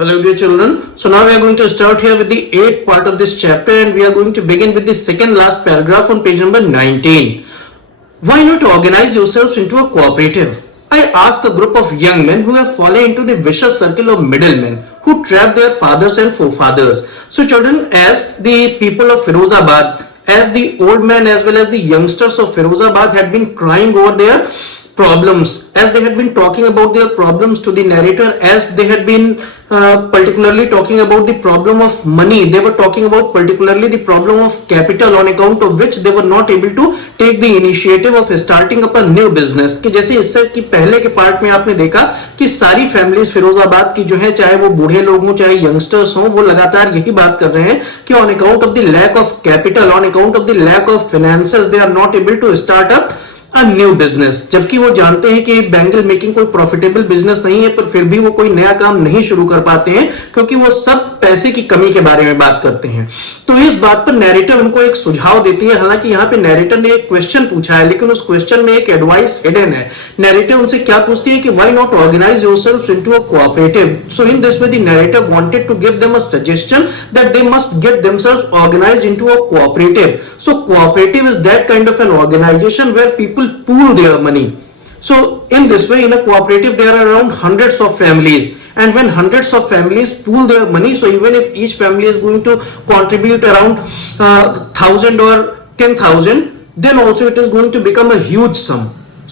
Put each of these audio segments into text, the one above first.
Hello dear children. So now we are going to start here with the 8th part of this chapter and we are going to begin with the second last paragraph on page number 19. Why not organize yourselves into a cooperative? I asked a group of young men who have fallen into the vicious circle of middlemen who trapped their fathers and forefathers. So children, as the people of Firozabad, as the old men as well as the youngsters of Firozabad had been crying over their problems, as they had been talking about their problems to the narrator, as they had been particularly talking about the problem of money, they were talking about particularly the problem of capital on account of which they were not able to take the initiative of starting up a new business. कि जैसे इससे कि पहले के part में आपने देखा कि सारी फैमिलीज फिरोजाबाद की जो है, चाहे वो बूढ़े लोग हों चाहे यंगस्टर्स हों, वो लगातार यही बात कर रहे हैं कि on account of the lack of capital, on account of the lack of finances, they are not able to start up a new business. जबकि वो जानते हैं कि बैंगल मेकिंग कोई प्रॉफिटेबल बिजनेस नहीं है, पर फिर भी वो कोई नया काम नहीं शुरू कर पाते हैं क्योंकि वो सब पैसे की कमी के बारे में बात करते हैं। तो इस बात पर नैरेटर उनको एक सुझाव देती है। हालांकि यहाँ पे नैरेटर ने एक क्वेश्चन पूछा है, लेकिन उस क्वेश्चन में एक एडवाइस हिडन है। नैरेटर उनसे क्या पूछती है कि why not organise yourselves into a cooperative. So in this way the narrator wanted to give them a suggestion that they must get themselves organised into a cooperative. So cooperative is that kind of an organisation where people pool their money. So in this way, in a cooperative, there are around hundreds of families, and when hundreds of families pool their money, so even if each family is going to contribute around 1,000 or 10,000, then also it is going to become a huge sum.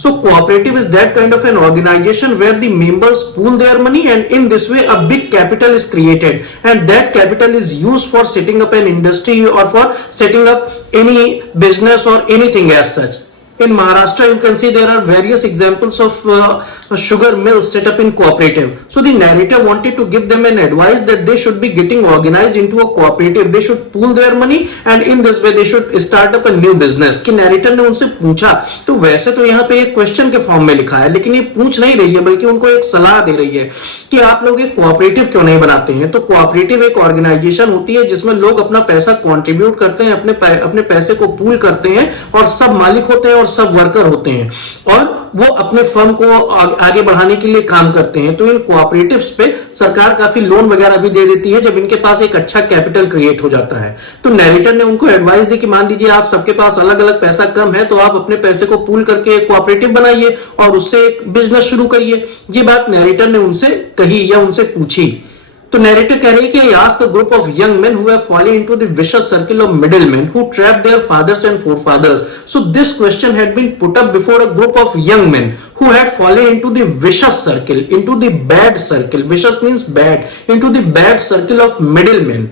So cooperative is that kind of an organization where the members pool their money, and in this way a big capital is created, and that capital is used for setting up an industry or for setting up any business or anything as such. In Maharashtra, you can see there are various examples of sugar mills set up in cooperative. So the narrator wanted to give them an advice that they should be getting organized into a cooperative. They should pool their money and in this way they should start up a new business. कि narrator ने उनसे पूछा, तो वैसे तो यहाँ पे एक क्वेश्चन के फॉर्म में लिखा है, लेकिन ये पूछ नहीं रही है बल्कि उनको एक सलाह दे रही है कि आप लोग एक कोऑपरेटिव क्यों नहीं बनाते हैं। तो कोऑपरेटिव एक ऑर्गेनाइजेशन होती है जिसमें लोग अपना पैसा कॉन्ट्रीब्यूट करते हैं, अपने पैसे को पूल करते हैं और सब मालिक होते हैं और सब वर्कर होते हैं और वो अपने फर्म को आगे बढ़ाने के लिए काम करते हैं। तो इन कोऑपरेटिव्स पे सरकार काफी लोन वगैरह भी दे देती है जब इनके पास एक अच्छा कैपिटल क्रिएट हो जाता है। तो नैरेटर ने उनको एडवाइस दी कि मान लीजिए आप सबके पास अलग अलग पैसा कम है, तो आप अपने पैसे को पूल करके एक कोऑपरेटिव बनाइए और उससे एक बिजनेस शुरू करिए। ये बात नैरेटर ने उनसे कही या उनसे पूछी। तो नैरेटर कह रही है कि ask a group of young men who have fallen into the vicious circle of middlemen who trapped their fathers and forefathers. So this question had been put up before a group of young men who had fallen into the vicious circle, into the bad circle. Vicious means bad, into the bad circle of middlemen.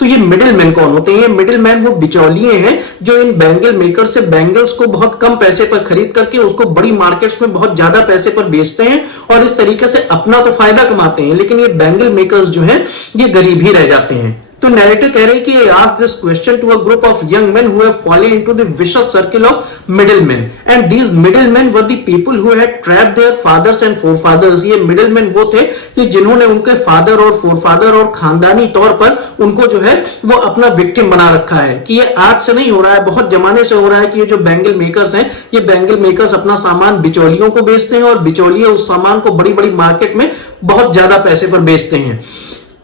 तो ये middle man कौन होते हैं? ये middle man वो बिचौलिए हैं जो इन बैंगल मेकर से बैंगल्स को बहुत कम पैसे पर खरीद करके उसको बड़ी मार्केट्स में बहुत ज्यादा पैसे पर बेचते हैं और इस तरीके से अपना तो फायदा कमाते हैं, लेकिन ये बैंगल मेकर्स जो हैं ये गरीब ही रह जाते हैं। तो नैरेटर कह रहे हैं कि ask this question to a group of young men who have fallen into the vicious circle of middlemen, and these middlemen were the people who had trapped their fathers and forefathers. ये middlemen वो थे कि जिन्होंने उनके father और फोरफादर और खानदानी तौर पर उनको जो है वो अपना विक्टिम बना रखा है। कि ये आज से नहीं हो रहा है, बहुत जमाने से हो रहा है कि ये जो बैंगल मेकर्स हैं, ये बैंगल मेकर्स अपना सामान बिचौलियों को बेचते हैं और बिचौलिए उस सामान को बड़ी बड़ी मार्केट में बहुत ज्यादा पैसे पर बेचते हैं।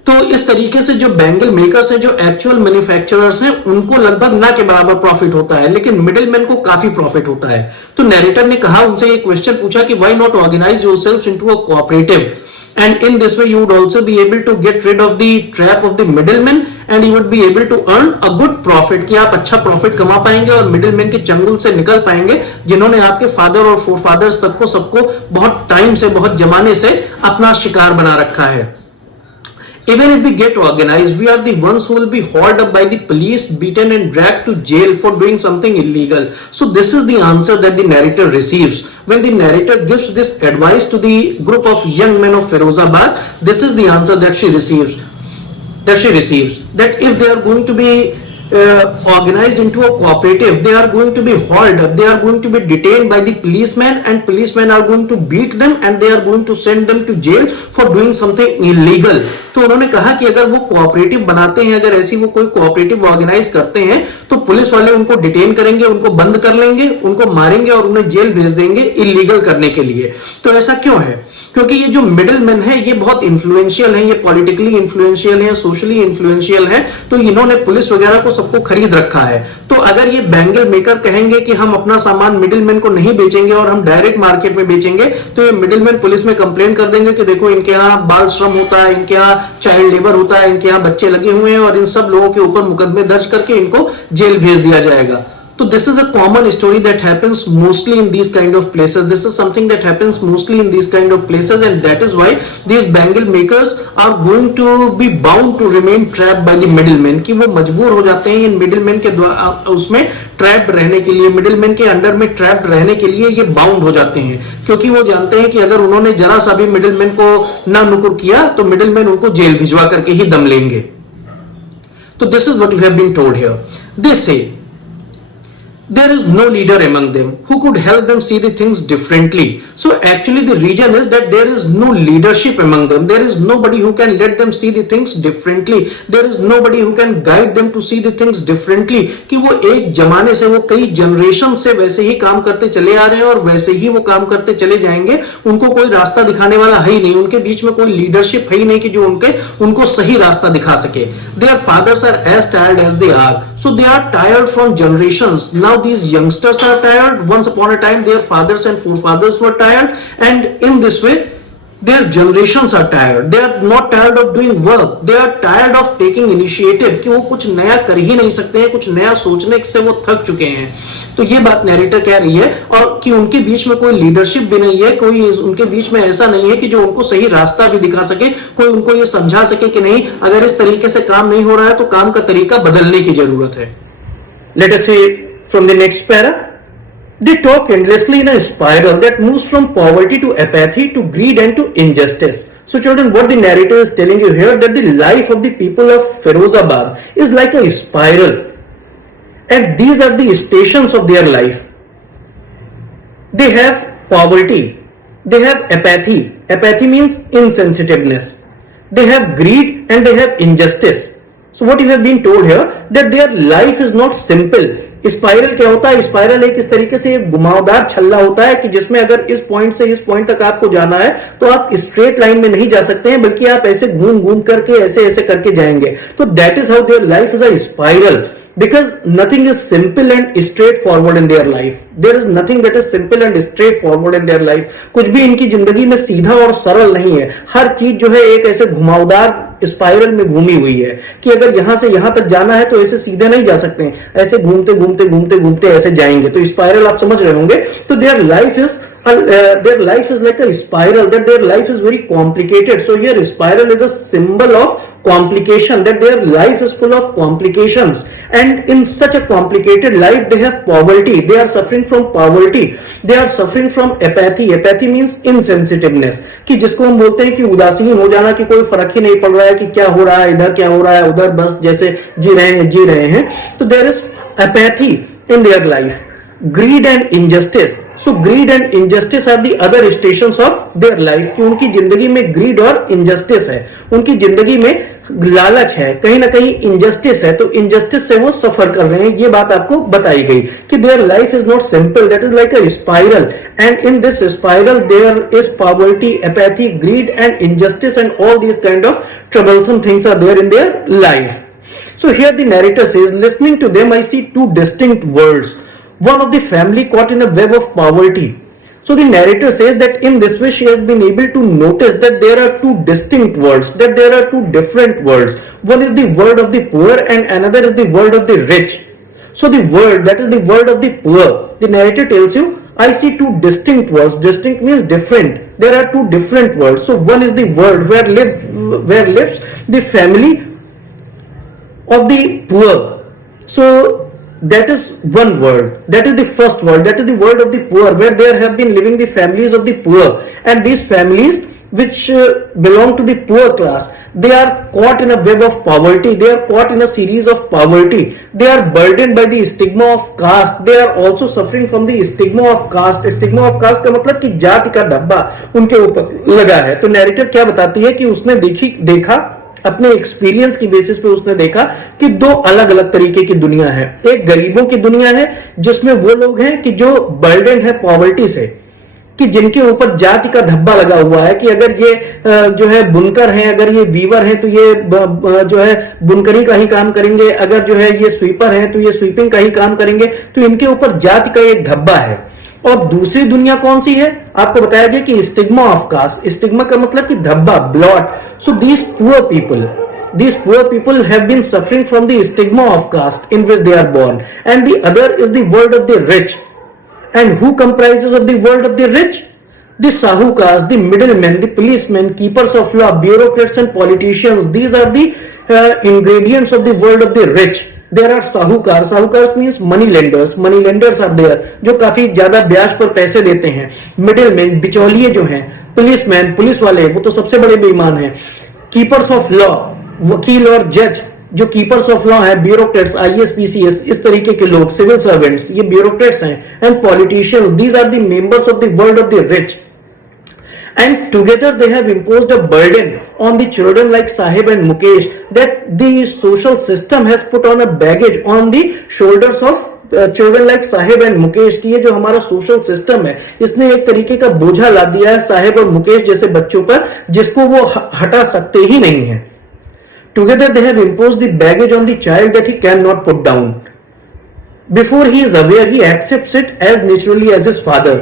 तो इस तरीके से जो बैंगल मेकर्स हैं, जो एक्चुअल मैन्युफैक्चरर्स हैं, उनको लगभग ना के बराबर प्रॉफिट होता है, लेकिन मिडिलमैन को काफी प्रॉफिट होता है। तो नैरेटर ने कहा, उनसे एक क्वेश्चन पूछा कि why not organise yourselves into a cooperative, and in this way you would also be able to get rid of the trap of the middleman and you would be able to earn a good profit, कि आप अच्छा profit कमा पाएंगे और middleman के चंगुल से निकल पाएंगे जिन्होंने आपके फादर और फोरफादर्स तक को सबको बहुत टाइम से, बहुत जमाने से अपना शिकार बना रखा है। Even if we get organized, we are the ones who will be hauled up by the police, beaten and dragged to jail for doing something illegal. So this is the answer that the narrator receives. When the narrator gives this advice to the group of young men of Firozabad, this is the answer that she receives. That if they are going to be organized into a cooperative, they are going to be hauled up, they are going to be detained by the policemen, and policemen are going to beat them and they are going to send them to jail for doing something illegal. तो उन्होंने कहा कि अगर वो cooperative बनाते हैं, अगर ऐसी वो कोई कोऑपरेटिव ऑर्गेनाइज करते हैं तो पुलिस वाले उनको डिटेन करेंगे, उनको बंद कर लेंगे, उनको मारेंगे और उन्हें जेल भेज देंगे इलीगल करने के लिए। तो ऐसा क्यों है? क्योंकि ये जो मिडिल मैन है ये बहुत इन्फ्लुएंशियल है, ये पॉलिटिकली इन्फ्लुएंशियल है, सोशली इन्फ्लुएंशियल है, तो इन्होंने पुलिस वगैरह को सबको खरीद रखा है। तो अगर ये बैंगल मेकर कहेंगे कि हम अपना सामान मिडिल मैन को नहीं बेचेंगे और हम डायरेक्ट मार्केट में बेचेंगे, तो ये मिडिल मैन पुलिस में कंप्लेन कर देंगे कि देखो इनके यहाँ बाल श्रम होता है, इनके यहाँ चाइल्ड लेबर होता है, इनके यहाँ बच्चे लगे हुए हैं, और इन सब लोगों के ऊपर मुकदमे दर्ज करके इनको जेल भेज दिया जाएगा। So this is a common story that happens mostly in these kind of places. This is something that happens mostly in these kind of places, and that is why these bangle makers are going to be bound to remain trapped by the middlemen. कि वो मजबूर हो जाते हैं इन middlemen के उसमें trap रहने के लिए, मिडिलमैन के अंडर में ट्रैप रहने के लिए ये बाउंड हो जाते हैं, क्योंकि वो जानते हैं कि अगर उन्होंने जरा सा भी मिडिलमैन को ना नुकुर किया तो मिडिलमैन उनको जेल भिजवा करके ही दम लेंगे। तो this is what we have been told here. They say there is no leader among them who could help them see the things differently. So actually the reason is that there is no leadership among them. There is nobody who can let them see the things differently. There is nobody who can guide them to see the things differently. कि वो एक जमाने से, वो कई generation से वैसे ही काम करते चले आ रहे हैं और वैसे ही वो काम करते चले जाएंगे। उनको कोई रास्ता दिखाने वाला है ही नहीं, उनके बीच में कोई लीडरशिप है ही नहीं कि जो उनको सही रास्ता दिखा सके। Their fathers are as tired as they are. So they are tired from generations. Now these youngsters are tired. Once upon a time their fathers and forefathers were tired, and in this way their generations are tired. They are not tired of doing work, they are tired of taking initiative कि वो कुछ नया कर ही नहीं सकते हैं, कुछ नया सोचने से वो थक चुके हैं। तो ये बात नैरेटर कह रही है, और कि उनके बीच में कोई लीडरशिप भी नहीं है, कोई उनके बीच में ऐसा नहीं है कि जो उनको सही रास्ता भी दिखा सके, कोई उनको ये समझा सके कि नहीं अगर इस तरीके से काम नहीं हो रहा है तो काम का तरीका बदलने की जरूरत है। Let us see from the next para. They talk endlessly in a spiral that moves from poverty to apathy to greed and to injustice. So children, what the narrator is telling you here, that the life of the people of Firozabad is like a spiral, and these are the stations of their life. They have poverty, they have apathy. Apathy means insensitiveness. They have greed and they have injustice. So what you have been told here, that their life is not simple. Spiral क्या होता है? Spiral एक इस तरीके से एक घुमावदार छल्ला होता है कि जिसमें अगर इस पॉइंट से इस पॉइंट तक आपको जाना है तो आप स्ट्रेट लाइन में नहीं जा सकते हैं, बल्कि आप ऐसे घूम घूम करके ऐसे ऐसे करके जाएंगे। तो that is how their life is a spiral, because nothing is simple and straightforward in their life. There is nothing that is simple and straightforward in their life. कुछ भी इनकी जिंदगी में सीधा और सरल नहीं है। हर चीज जो है एक ऐसे घुमावदार स्पाइरल में घूमी हुई है कि अगर यहां से यहां तक जाना है तो ऐसे सीधे नहीं जा सकते हैं, ऐसे घूमते घूमते घूमते घूमते ऐसे जाएंगे। तो स्पाइरल आप समझ रहे होंगे। तो their life is like a spiral, that their life is very complicated. So here spiral is a symbol of complication, that their life is full of complications, and in such a complicated life they have poverty, they are suffering from poverty, they are suffering from apathy. Apathy means insensitiveness, कि जिसको हम बोलते हैं कि उदासीन हो जाना, कि कोई फर्क ही नहीं पड़ रहा है कि क्या हो रहा है, इधर क्या हो रहा है, उधर बस जैसे जी रहे हैं। तो there is apathy in their life. Greed and injustice. So greed and injustice are the other stations of their life, कि उनकी जिंदगी में greed और injustice है, उनकी जिंदगी में लालच है, कहीं ना कहीं injustice है, तो injustice से वो सफर कर रहे हैं। ये बात आपको बताई गई कि their life is not simple, that is like a spiral, and in this spiral there is poverty, apathy, greed and injustice, and all these kind of troublesome things are there in their life. So here the narrator says, listening to them I see two distinct worlds, one of the family caught in a web of poverty. So the narrator says that in this way she has been able to notice that there are two distinct worlds, that there are two different worlds. One is the world of the poor and another is the world of the rich. So the world, that is the world of the poor, the narrator tells you, I see two distinct worlds. Distinct means different. There are two different worlds. So one is the world where lives the family of the poor. So that is one world, that is the first world, that is the world of the poor, where there have been living the families of the poor, and these families which belong to the poor class, they are caught in a web of poverty, they are caught in a series of poverty, they are burdened by the stigma of caste, they are also suffering from the stigma of caste. Stigma of caste का मतलब कि जाति का धब्बा उनके ऊपर लगा है। तो नैरेटर क्या बताती है कि उसने देखा अपने एक्सपीरियंस की बेसिस पे उसने देखा कि दो अलग अलग तरीके की दुनिया है। एक गरीबों की दुनिया है जिसमें वो लोग हैं कि जो बर्डन है पॉवर्टी से, कि जिनके ऊपर जाति का धब्बा लगा हुआ है कि अगर ये जो है बुनकर हैं, अगर ये वीवर हैं तो ये जो है बुनकरी का ही काम करेंगे, अगर जो है ये स्वीपर हैं तो ये स्वीपिंग का ही काम करेंगे। तो इनके ऊपर जाति का एक धब्बा है। और दूसरी दुनिया कौन सी है? आपको बताया गया कि स्टिग्मा ऑफ कास्ट। स्टिग्मा का मतलब कि धब्बा, blot. So these poor people have been suffering from the stigma of caste in which they are born. And the other is the world of the rich. And who comprises of the world of the rich? The sahukas, the middlemen, the policemen, keepers of law, bureaucrats and politicians. These are the ingredients of the world of the rich. There are sahukars. Sahukars means money lenders. Money lenders are there, जो काफी ज्यादा ब्याज पर पैसे देते हैं। Middleman, बिचौलिए जो हैं। पुलिसमैन, पुलिस वाले, वो तो सबसे बड़े बेईमान हैं। कीपर्स ऑफ लॉ, वकील और जज जो कीपर्स ऑफ लॉ है। ब्यूरोक्रेट्स, आईएएस, पीसीएस, इस तरीके के लोग, सिविल सर्वेंट्स, ये ब्यूरोक्रेट्स हैं। And politicians, these are the members of the world of the rich. And together they have imposed a burden on the children like Sahib and Mukesh, that the social system has put on a baggage on the shoulders of children like Sahib and Mukesh. कि ये जो हमारा social system है इसने एक तरीके का बोझा ला दिया है साहिब और मुकेश जैसे बच्चों पर, जिसको वो हटा सकते ही नहीं है. Together they have imposed the baggage on the child that he cannot put down. Before he is aware, he accepts it as naturally as his father.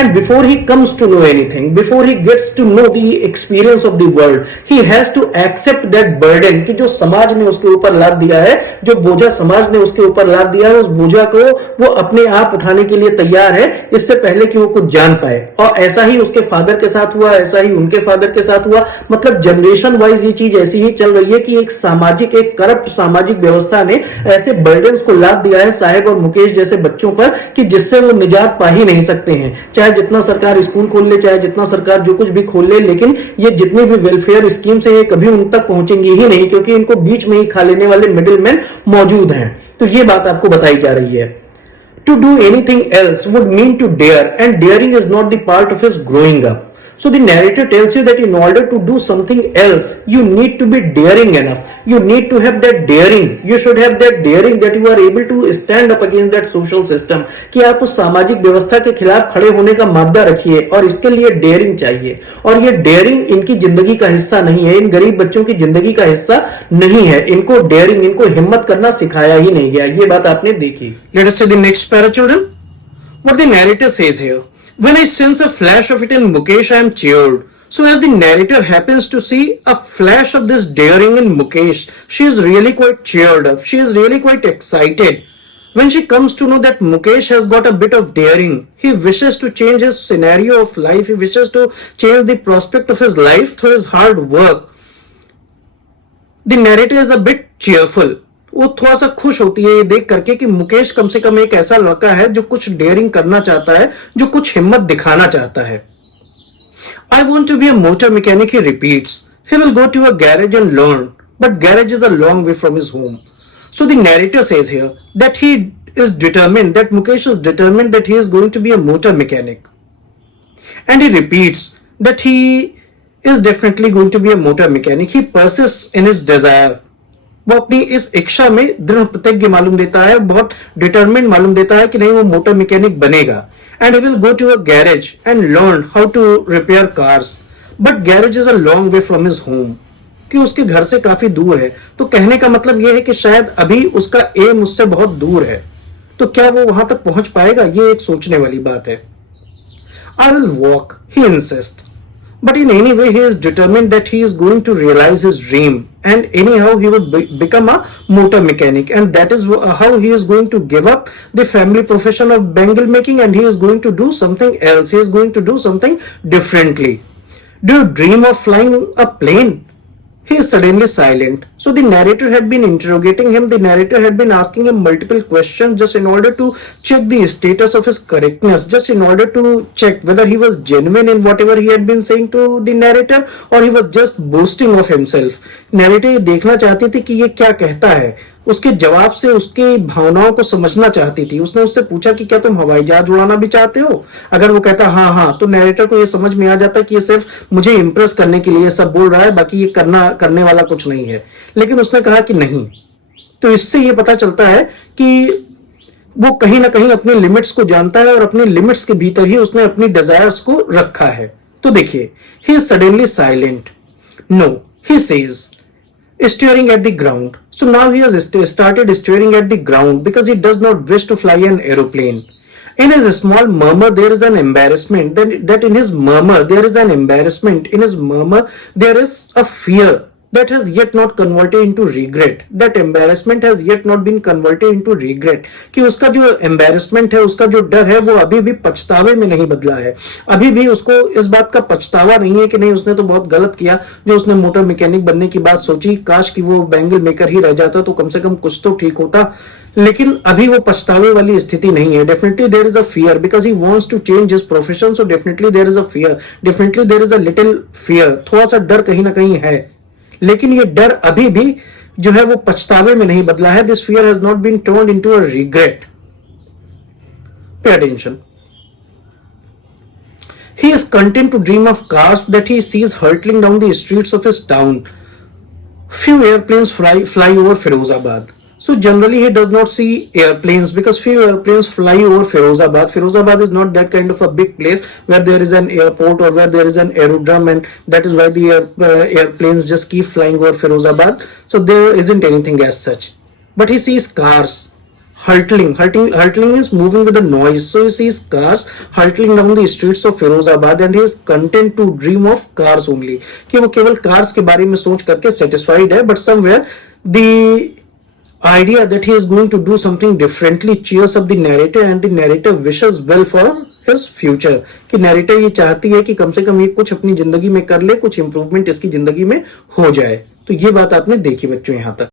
And before he comes to know anything, before he gets to know the experience of the world, he has to accept that burden कि जो समाज ने उसके ऊपर लाद दिया है, जो बोझा समाज ने उसके ऊपर लाद दिया है, उस बोझा को वो अपने आप उठाने के लिए तैयार है, इससे पहले कि वो कुछ जान पाए. और ऐसा ही उसके फादर के साथ हुआ, ऐसा ही उनके फादर के साथ हुआ. मतलब जनरेशन वाइज ये चीज ऐसी ही चल रही है कि एक करप्ट सामाजिक व्यवस्था ने ऐसे बर्डन्स को लाद दिया है साहिब और मुकेश जैसे बच्चों पर कि जिससे वो निजात पा ही नहीं सकते हैं. चाहे जितना सरकार स्कूल खोल ले, चाहे जितना सरकार जो कुछ भी खोल ले, लेकिन ये जितनी भी वेलफेयर स्कीम से ये कभी उन तक पहुंचेंगी ही नहीं, क्योंकि इनको बीच में ही खा लेने वाले मिडिलमैन मौजूद हैं. तो ये बात आपको बताई जा रही है. To do anything else would mean to dare, and daring is not the part of his growing up. So the narrator tells you that in order to do something else, you need to be daring enough. You need to have that daring. You should have that daring that you are able to stand up against that social system. कि आप उस सामाजिक व्यवस्था के खिलाफ खड़े होने का मादा रखिए, और इसके लिए डेयरिंग चाहिए. और ये डेयरिंग इनकी जिंदगी का हिस्सा नहीं है, इन गरीब बच्चों की जिंदगी का हिस्सा नहीं है. इनको डेयरिंग, इनको हिम्मत करना सिखाया ही नहीं गया. ये बात आपने देखी. Let us see the next para, children. What the narrator says here. When I sense a flash of it in Mukesh, I am cheered. So as the narrator happens to see a flash of this daring in Mukesh, she is really quite cheered up. She is really quite excited. When she comes to know that Mukesh has got a bit of daring, he wishes to change his scenario of life. He wishes to change the prospect of his life through his hard work. The narrator is a bit cheerful. वो थोड़ा सा खुश होती है ये देख करके कि मुकेश कम से कम एक ऐसा लड़का है जो कुछ डेयरिंग करना चाहता है, जो कुछ हिम्मत दिखाना चाहता है. I want to be a motor mechanic, he repeats. He will go to a garage and learn, but garage is a long way from his home. So the narrator says here that he is determined, that Mukesh is determined that he is going to be a motor mechanic. And he repeats that he is definitely going to be a motor mechanic. He persists in his desire. वो अपनी इस इच्छा में दृढ़ प्रतिज्ञ मालूम देता है, बहुत डिटरमिन्ड मालूम देता है कि नहीं वो मोटर मैकेनिक बनेगा. And he will go to a garage and learn how to repair cars, but garage is a long way from his home, कि उसके घर से काफी दूर है. तो कहने का मतलब यह है कि शायद अभी उसका एम उससे बहुत दूर है. तो क्या वो वहां तक पहुंच पाएगा, ये एक सोचने वाली बात है. I will walk, he insist. But in any way, he is determined that he is going to realize his dream, and anyhow he would become a motor mechanic, and that is how he is going to give up the family profession of bangle making, and he is going to do something else. He is going to do something differently. Do you dream of flying a plane? He is suddenly silent. So the narrator had been interrogating him. The narrator had been asking him multiple questions just in order to check the status of his correctness, just in order to check whether he was genuine in whatever he had been saying to the narrator, or he was just boasting of himself. Narrator ये देखना चाहती थी कि ये क्या कहता है, उसके जवाब से उसकी भावनाओं को समझना चाहती थी। उसने उससे पूछा कि क्या तुम हवाई जहाज उड़ाना भी चाहते हो? अगर वो कहता हाँ हाँ, तो नैरेटर को ये समझ में आ जाता कि ये सिर्फ मुझे इंप्रेस करने के लिए सब बोल रहा है, बाकी ये करने वाला कुछ नहीं है। लेकिन उसने कहा कि नहीं। तो इससे ये पता चलता है कि वो कहीं ना कहीं अपने लिमिट्स को जानता है और अपने लिमिट्स के भीतर ही उसने अपनी डिजायर्स को रखा है। तो देखिए, he is suddenly silent. No, he says, staring at the ground. So now he has started staring at the ground because he does not wish to fly an aeroplane. In his small murmur, there is an embarrassment. That in his murmur, there is an embarrassment. In his murmur, there is a fear that has yet not converted into regret. That embarrassment has yet not been converted into regret. कि उसका जो embarrassment है, उसका जो डर है, वो अभी भी पछतावे में नहीं बदला है। अभी भी उसको इस बात का पछतावा नहीं है कि नहीं, उसने तो बहुत गलत किया जो उसने मोटर मैकेनिक बनने की बात सोची। काश कि वो बैंगल मेकर ही रह जाता तो कम से कम कुछ तो ठीक होता। लेकिन अभी वो पछतावे वाली स्थिति नहीं है। Definitely there is a fear because he wants to change his profession. So definitely there is a fear, definitely there is a little fear. थोड़ा सा डर कहीं ना कहीं है, लेकिन ये डर अभी भी जो है वो पछतावे में नहीं बदला है। This fear has not been turned into a regret. Pay attention. He is content to dream of cars that he sees hurtling down the streets of his town. Few airplanes fly over Firozabad. So generally he does not see airplanes because few airplanes fly over Firozabad. Firozabad is not that kind of a big place where there is an airport or where there is an aerodrome, and that is why the airplanes just keep flying over Firozabad. So there isn't anything as such. But he sees cars hurtling is moving with a noise. So he sees cars hurtling down the streets of Firozabad and he is content to dream of cars only. कि वो केवल cars के बारे में सोच करके satisfied है, but somewhere the idea that he is going to do something differently cheers up the narrator and the narrator wishes well for his future. कि narrator ये चाहती है कि कम से कम ये कुछ अपनी जिंदगी में कर ले, कुछ इंप्रूवमेंट इसकी जिंदगी में हो जाए। तो ये बात आपने देखी बच्चों यहां तक।